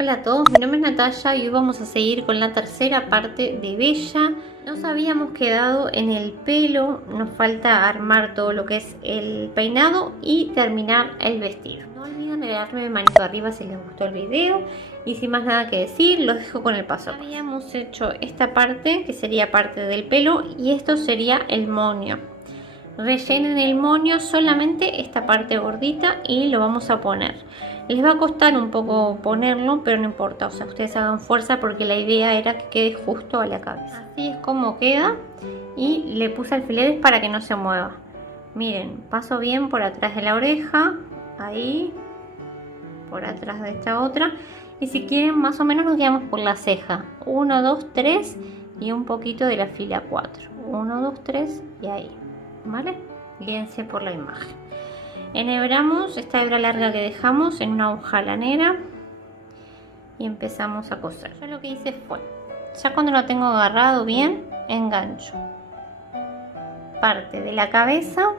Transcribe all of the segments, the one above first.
Hola a todos, mi nombre es Natalia y hoy vamos a seguir con la tercera parte de Bella. Nos habíamos quedado en el pelo, nos falta armar todo lo que es el peinado y terminar el vestido. No olviden darme manito arriba si les gustó el video y sin más nada que decir, los dejo con el paso a paso. Habíamos hecho esta parte que sería parte del pelo y esto sería el moño. Rellenen el moño solamente esta parte gordita y lo vamos a poner. Les va a costar un poco ponerlo, pero no importa, o sea, ustedes hagan fuerza porque la idea era que quede justo a la cabeza. Así es como queda y le puse alfileres para que no se mueva. Miren, paso bien por atrás de la oreja, ahí, por atrás de esta otra. Y si quieren más o menos nos guiamos por la ceja. 1, 2, 3 y un poquito de la fila 4. 1, 2, 3 y ahí. ¿Vale? Guíense por la imagen. Enhebramos esta hebra larga que dejamos en una aguja lanera y empezamos a coser. Yo lo que hice fue, ya cuando lo tengo agarrado bien, engancho parte de la cabeza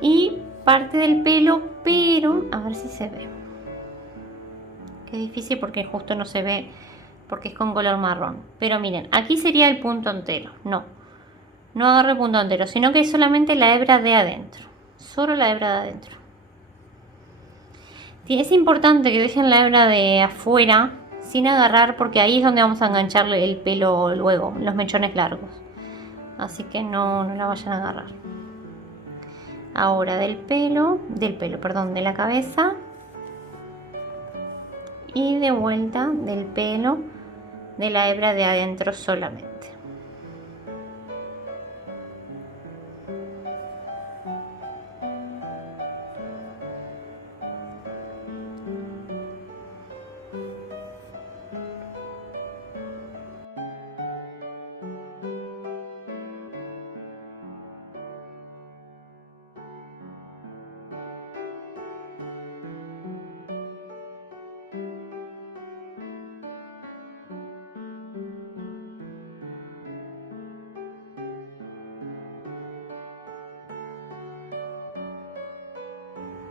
y parte del pelo, pero a ver si se ve. Qué difícil porque justo no se ve porque es con color marrón, pero miren, aquí sería el punto entero. No agarro el punto entero, sino que es solamente la hebra de adentro, solo la hebra de adentro. Es importante que dejen la hebra de afuera sin agarrar porque ahí es donde vamos a engancharle el pelo luego, los mechones largos, así que no la vayan a agarrar. Ahora del pelo, perdón, de la cabeza y de vuelta del pelo de la hebra de adentro solamente.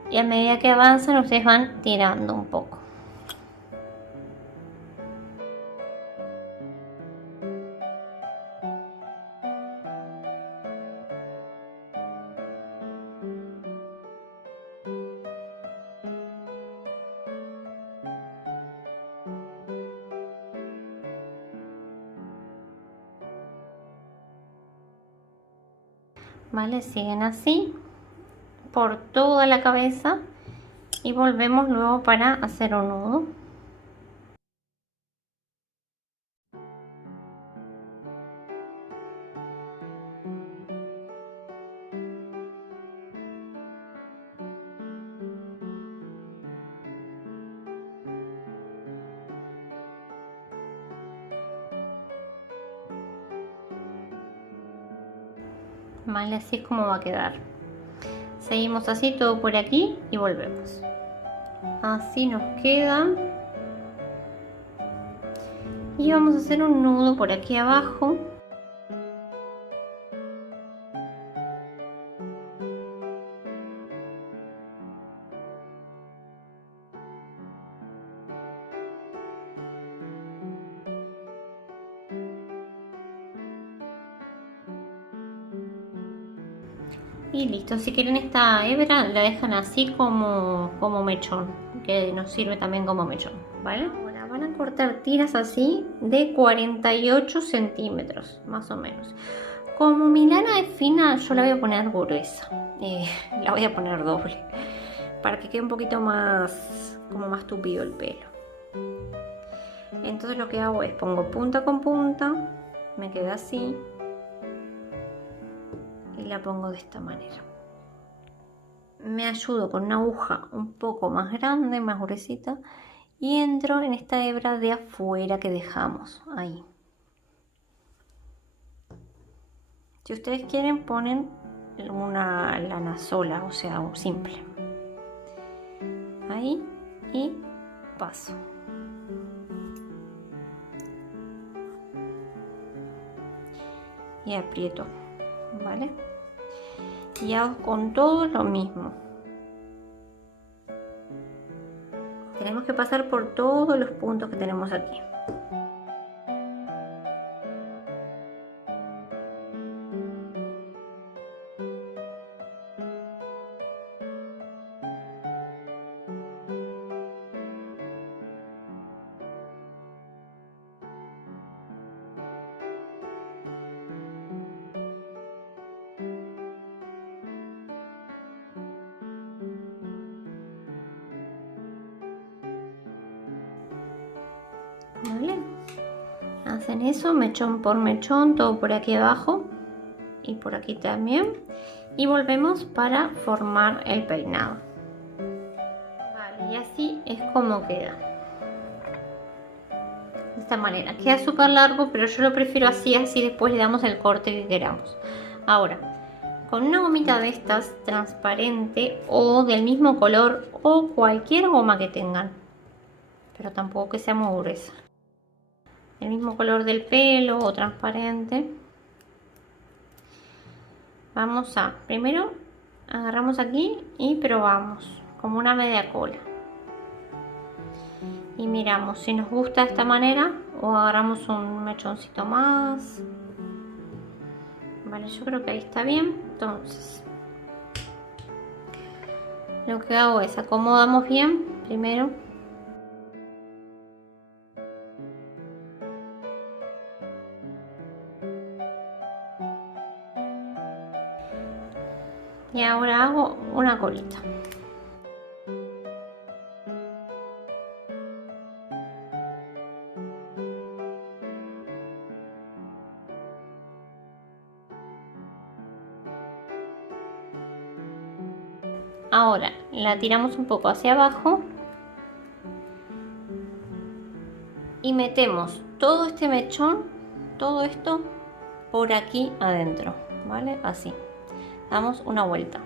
Y a medida que avanzan ustedes van tirando un poco. Vale, siguen así por toda la cabeza y volvemos luego para hacer un nudo. Vale, así es como va a quedar. Seguimos así todo por aquí y volvemos. Así nos queda. Y vamos a hacer un nudo por aquí abajo. Y listo, si quieren esta hebra la dejan así como mechón, que nos sirve también como mechón, ¿vale? Ahora van a cortar tiras así de 48 centímetros, más o menos. Como mi lana es fina, yo la voy a poner gruesa, la voy a poner doble, para que quede un poquito más, como más tupido el pelo. Entonces lo que hago es pongo punta con punta, me queda así. Y la pongo de esta manera. Me ayudo con una aguja un poco más grande, más gruesita, y entro en esta hebra de afuera que dejamos ahí. Si ustedes quieren ponen una lana sola, o sea, simple. Ahí y paso. Y aprieto, ¿vale? Y hago con todo lo mismo. tenemos que pasar por todos los puntos que tenemos aquí. ¿Vale? Hacen eso mechón por mechón, todo por aquí abajo y por aquí también, y volvemos para formar el peinado. Vale, y así es como queda. De esta manera queda súper largo, pero yo lo prefiero así, así después le damos el corte que queramos. Ahora, con una gomita de estas transparente o del mismo color o cualquier goma que tengan, pero tampoco que sea muy gruesa, el mismo color del pelo o transparente, vamos a, primero agarramos aquí y probamos como una media cola y miramos si nos gusta de esta manera o agarramos un mechoncito más. Vale, yo creo que ahí está bien. Entonces lo que hago es acomodamos bien primero. Y ahora hago una colita. Ahora la tiramos un poco hacia abajo y metemos todo este mechón, todo esto por aquí adentro, ¿vale? Así. Damos una vuelta.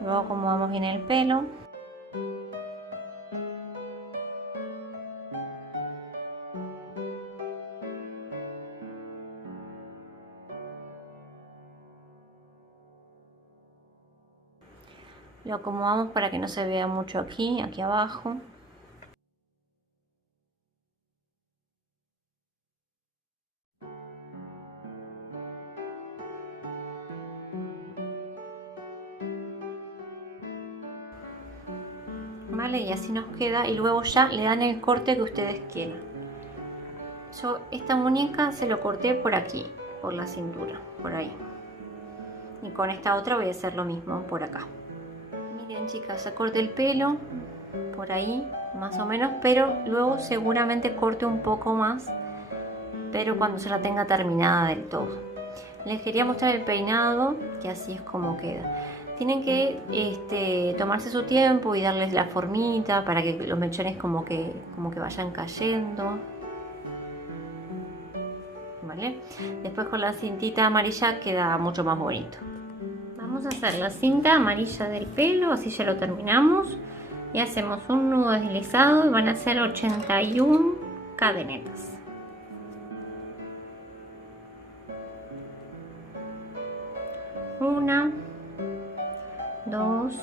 Luego acomodamos bien el pelo. Lo acomodamos para que no se vea mucho aquí abajo. Vale, y así nos queda y luego ya le dan el corte que ustedes quieran. Yo esta muñeca se lo corté por aquí, por la cintura, por ahí. Y con esta otra voy a hacer lo mismo por acá. Miren chicas, ya corté el pelo por ahí más o menos, pero luego seguramente corte un poco más, pero cuando se la tenga terminada del todo. Les quería mostrar el peinado, que así es como queda. Tienen que tomarse su tiempo y darles la formita para que los mechones como que vayan cayendo. ¿Vale? Después con la cintita amarilla queda mucho más bonito. Vamos a hacer la cinta amarilla del pelo, así ya lo terminamos. Y hacemos un nudo deslizado y van a ser 81 cadenetas. Una, 2,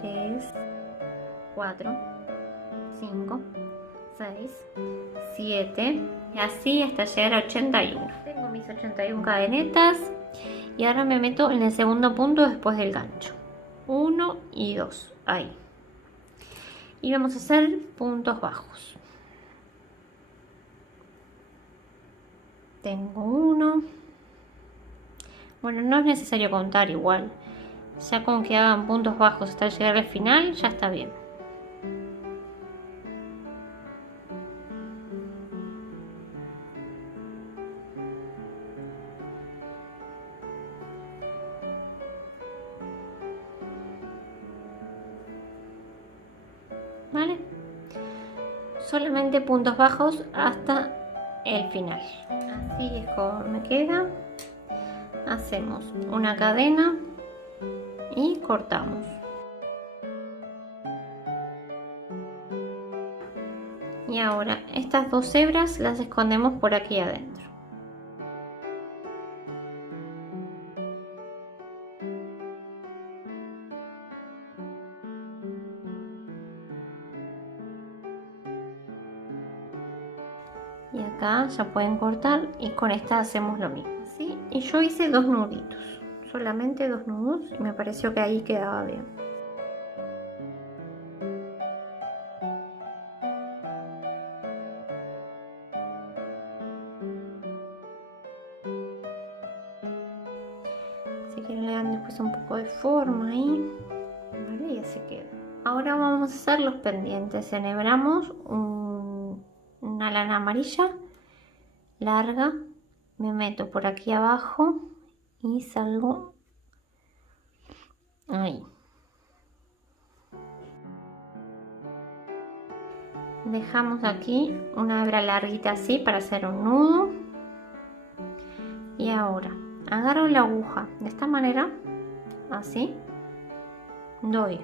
3, 4, 5, 6, 7 y así hasta llegar a 81. Tengo mis 81 cadenetas y ahora me meto en el segundo punto después del gancho. 1 y 2, ahí. Y vamos a hacer puntos bajos. Tengo 1. Bueno, no es necesario contar igual. Ya con que hagan puntos bajos hasta llegar al final, ya está bien. ¿Vale? Solamente puntos bajos hasta el final. Así es como me queda. Hacemos una cadena y cortamos. Y ahora estas dos hebras las escondemos por aquí adentro. Y acá ya pueden cortar y con esta hacemos lo mismo, ¿sí? Y yo hice 2 nuditos, solamente 2 nudos y me pareció que ahí quedaba bien. Si quieren le dan después un poco de forma ahí, ¿vale? Y así queda. Ahora vamos a hacer los pendientes. Enhebramos una lana amarilla larga, me meto por aquí abajo y salgo ahí. Dejamos aquí una hebra larguita así para hacer un nudo. Y ahora agarro la aguja de esta manera, así, doy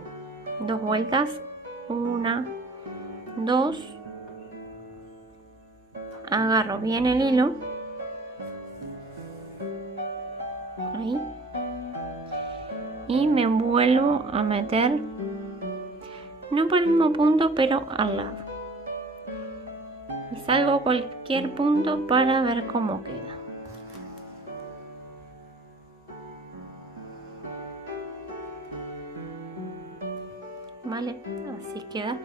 2 vueltas, 1, 2, agarro bien el hilo, ahí, y me vuelvo a meter, no por el mismo punto, pero al lado. Y salgo a cualquier punto para ver cómo queda. ¿Vale? Así queda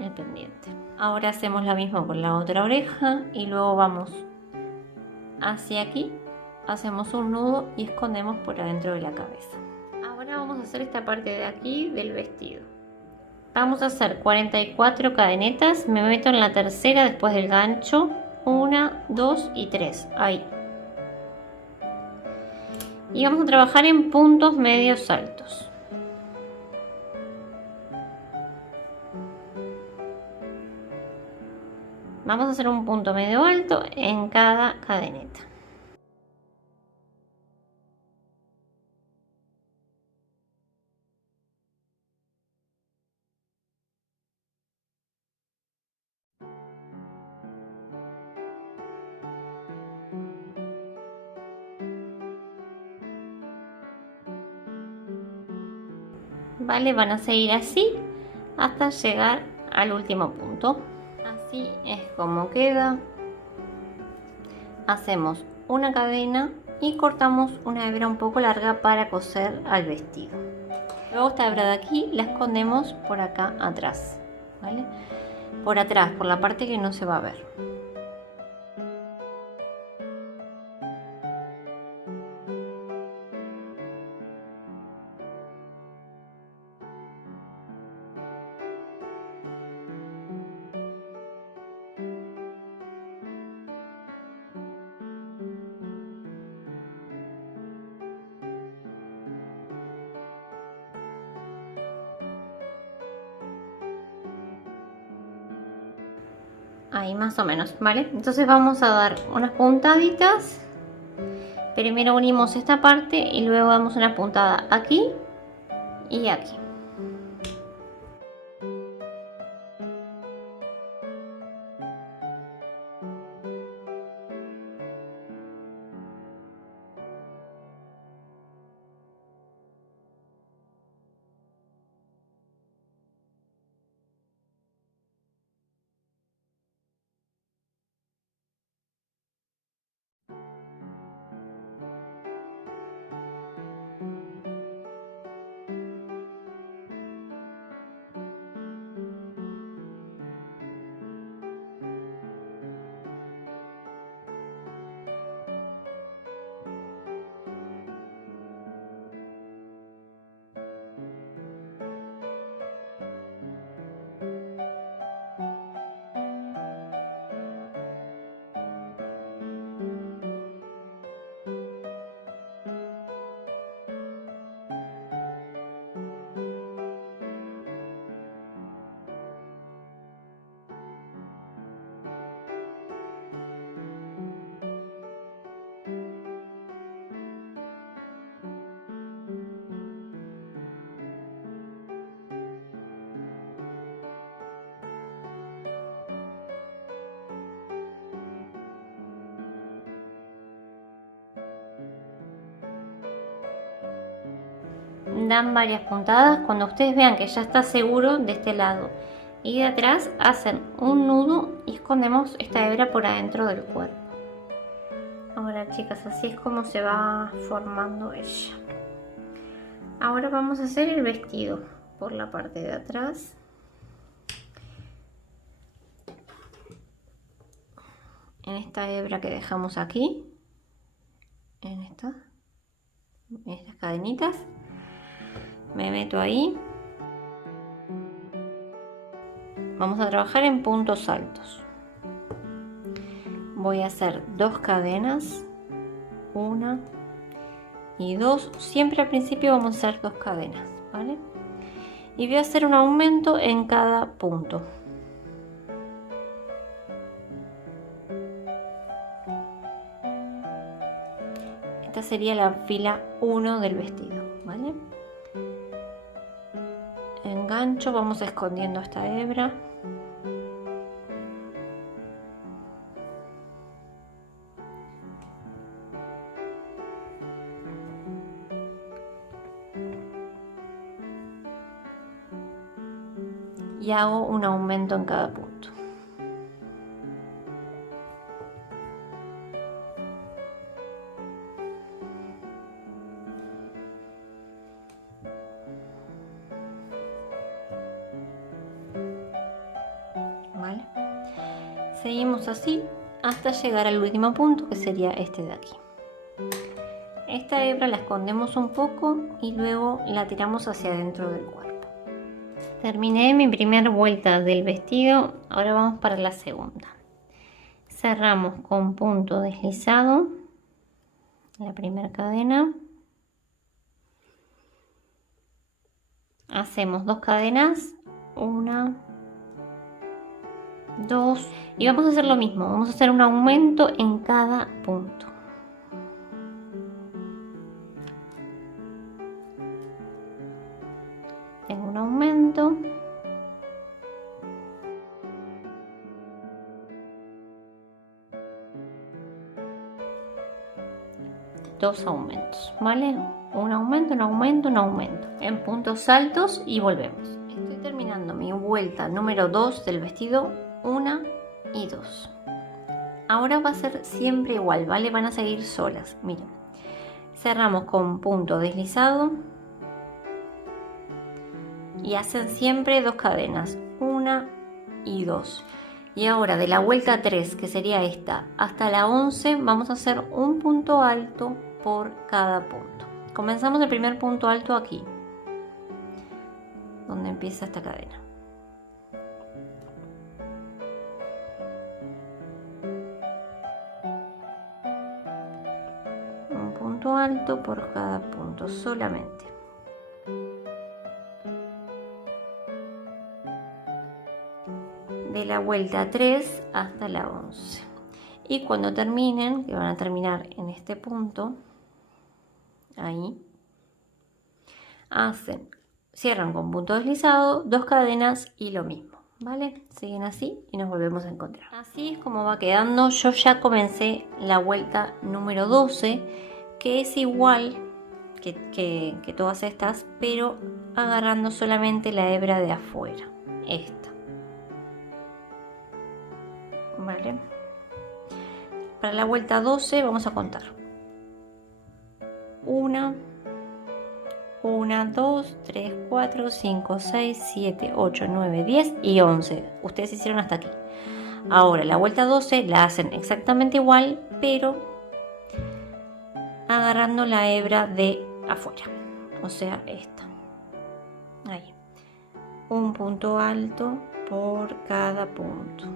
el pendiente. Ahora hacemos lo mismo con la otra oreja y luego vamos hacia aquí, hacemos un nudo y escondemos por adentro de la cabeza. Ahora vamos a hacer esta parte de aquí del vestido. Vamos a hacer 44 cadenetas, me meto en la tercera después del gancho, 1, 2 y 3, ahí. Y vamos a trabajar en puntos medios altos. Vamos a hacer un punto medio alto en cada cadeneta. Vale, van a seguir así hasta llegar al último punto. Así es como queda. Hacemos una cadena y cortamos una hebra un poco larga para coser al vestido. Luego esta hebra de aquí la escondemos por acá atrás, ¿vale? Por atrás, por la parte que no se va a ver. Ahí más o menos, ¿vale? Entonces vamos a dar unas puntaditas. Primero unimos esta parte y luego damos una puntada aquí y aquí. dan varias puntadas. Cuando ustedes vean que ya está seguro de este lado y de atrás, hacen un nudo y escondemos esta hebra por adentro del cuerpo. Ahora, chicas, así es como se va formando ella. Ahora vamos a hacer el vestido por la parte de atrás. En esta hebra que dejamos aquí, en estas cadenitas, me meto ahí. Vamos a trabajar en puntos altos. Voy a hacer 2 cadenas, 1 y 2. Siempre al principio vamos a hacer 2 cadenas, ¿vale? Y voy a hacer un aumento en cada punto. Esta sería la fila 1 del vestido, ¿vale? Engancho, vamos escondiendo esta hebra. Y hago un aumento en cada punto. ¿Vale? Seguimos así hasta llegar al último punto, que sería este de aquí. Esta hebra la escondemos un poco y luego la tiramos hacia adentro del cuerpo. Terminé mi primera vuelta del vestido, ahora vamos para la segunda. Cerramos con punto deslizado la primera cadena. Hacemos 2 cadenas, 1, 2 y vamos a hacer lo mismo, vamos a hacer un aumento en cada punto. Tengo un aumento, dos aumentos, ¿vale? Un aumento, un aumento, un aumento en puntos altos y volvemos. Estoy terminando mi vuelta número 2 del vestido, 1 y 2. Ahora va a ser siempre igual, ¿vale? Van a seguir solas, miren. Cerramos con punto deslizado y hacen siempre 2 cadenas, 1 y 2. Y ahora de la vuelta 3, que sería esta, hasta la 11 vamos a hacer un punto alto por cada punto. Comenzamos el primer punto alto aquí, donde empieza esta cadena. Un punto alto por cada punto solamente. De la vuelta 3 hasta la 11. Y cuando terminen, que van a terminar en este punto, ahí, cierran con punto deslizado, 2 cadenas y lo mismo, ¿vale? Siguen así y nos volvemos a encontrar. Así es como va quedando. Yo ya comencé la vuelta número 12, que es igual que todas estas, pero agarrando solamente la hebra de afuera, esta. ¿Vale? Para la vuelta 12 vamos a contar 1, 2, 3, 4, 5, 6, 7, 8, 9, 10 y 11. Ustedes hicieron hasta aquí. Ahora la vuelta 12 la hacen exactamente igual, pero agarrando la hebra de afuera, o sea, esta. Ahí. Un punto alto por cada punto.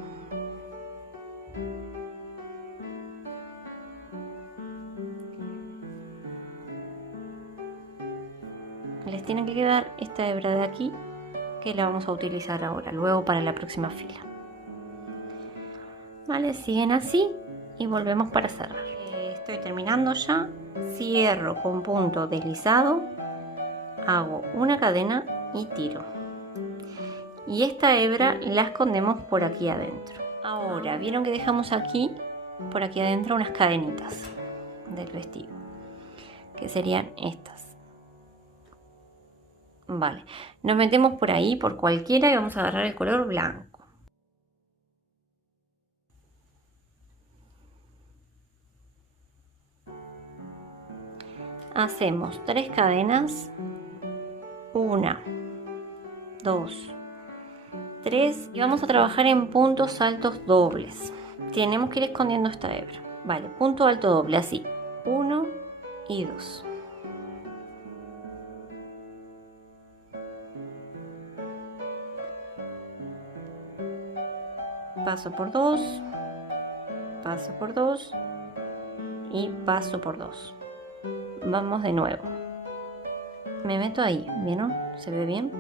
Les tiene que quedar esta hebra de aquí, que la vamos a utilizar ahora, luego para la próxima fila. Vale, siguen así y volvemos para cerrar. Estoy terminando ya. Cierro con punto deslizado, hago una cadena y tiro. Y esta hebra la escondemos por aquí adentro. Ahora, vieron que dejamos aquí, por aquí adentro, unas cadenitas del vestido, que serían estas. Vale, nos metemos por ahí, por cualquiera, y vamos a agarrar el color blanco. Hacemos 3 cadenas, 1, 2, 3, y vamos a trabajar en puntos altos dobles. Tenemos que ir escondiendo esta hebra. Vale, punto alto doble, así, 1 y 2. Paso por 2, paso por 2 y paso por 2. Vamos de nuevo. Me meto ahí, ¿vieron? ¿Se ve bien?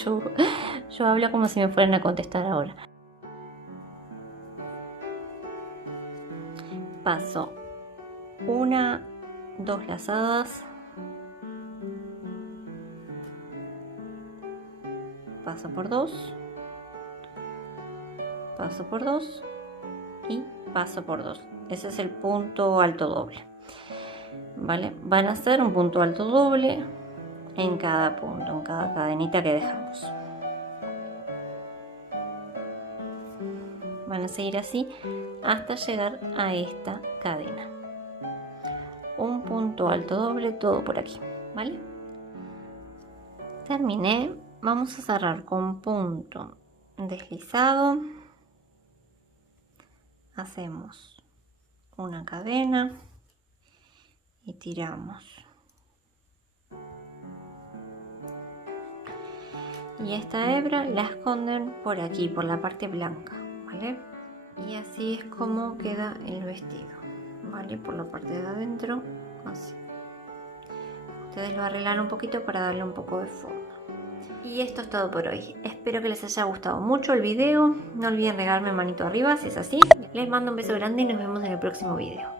Yo hablo como si me fueran a contestar ahora. Paso 1, 2 lazadas. Paso por 2. Paso por 2 y paso por 2. Ese es el punto alto doble. ¿Vale? Van a hacer un punto alto doble en cada punto, en cada cadenita que dejamos. Van a seguir así hasta llegar a esta cadena. Un punto alto doble, todo por aquí, ¿vale? Terminé. Vamos a cerrar con punto deslizado. Hacemos una cadena y tiramos. Y esta hebra la esconden por aquí, por la parte blanca, ¿vale? Y así es como queda el vestido, ¿vale? Por la parte de adentro, así. Ustedes lo arreglan un poquito para darle un poco de forma. Y esto es todo por hoy. Espero que les haya gustado mucho el video. No olviden regalarme manito arriba si es así. Les mando un beso grande y nos vemos en el próximo video.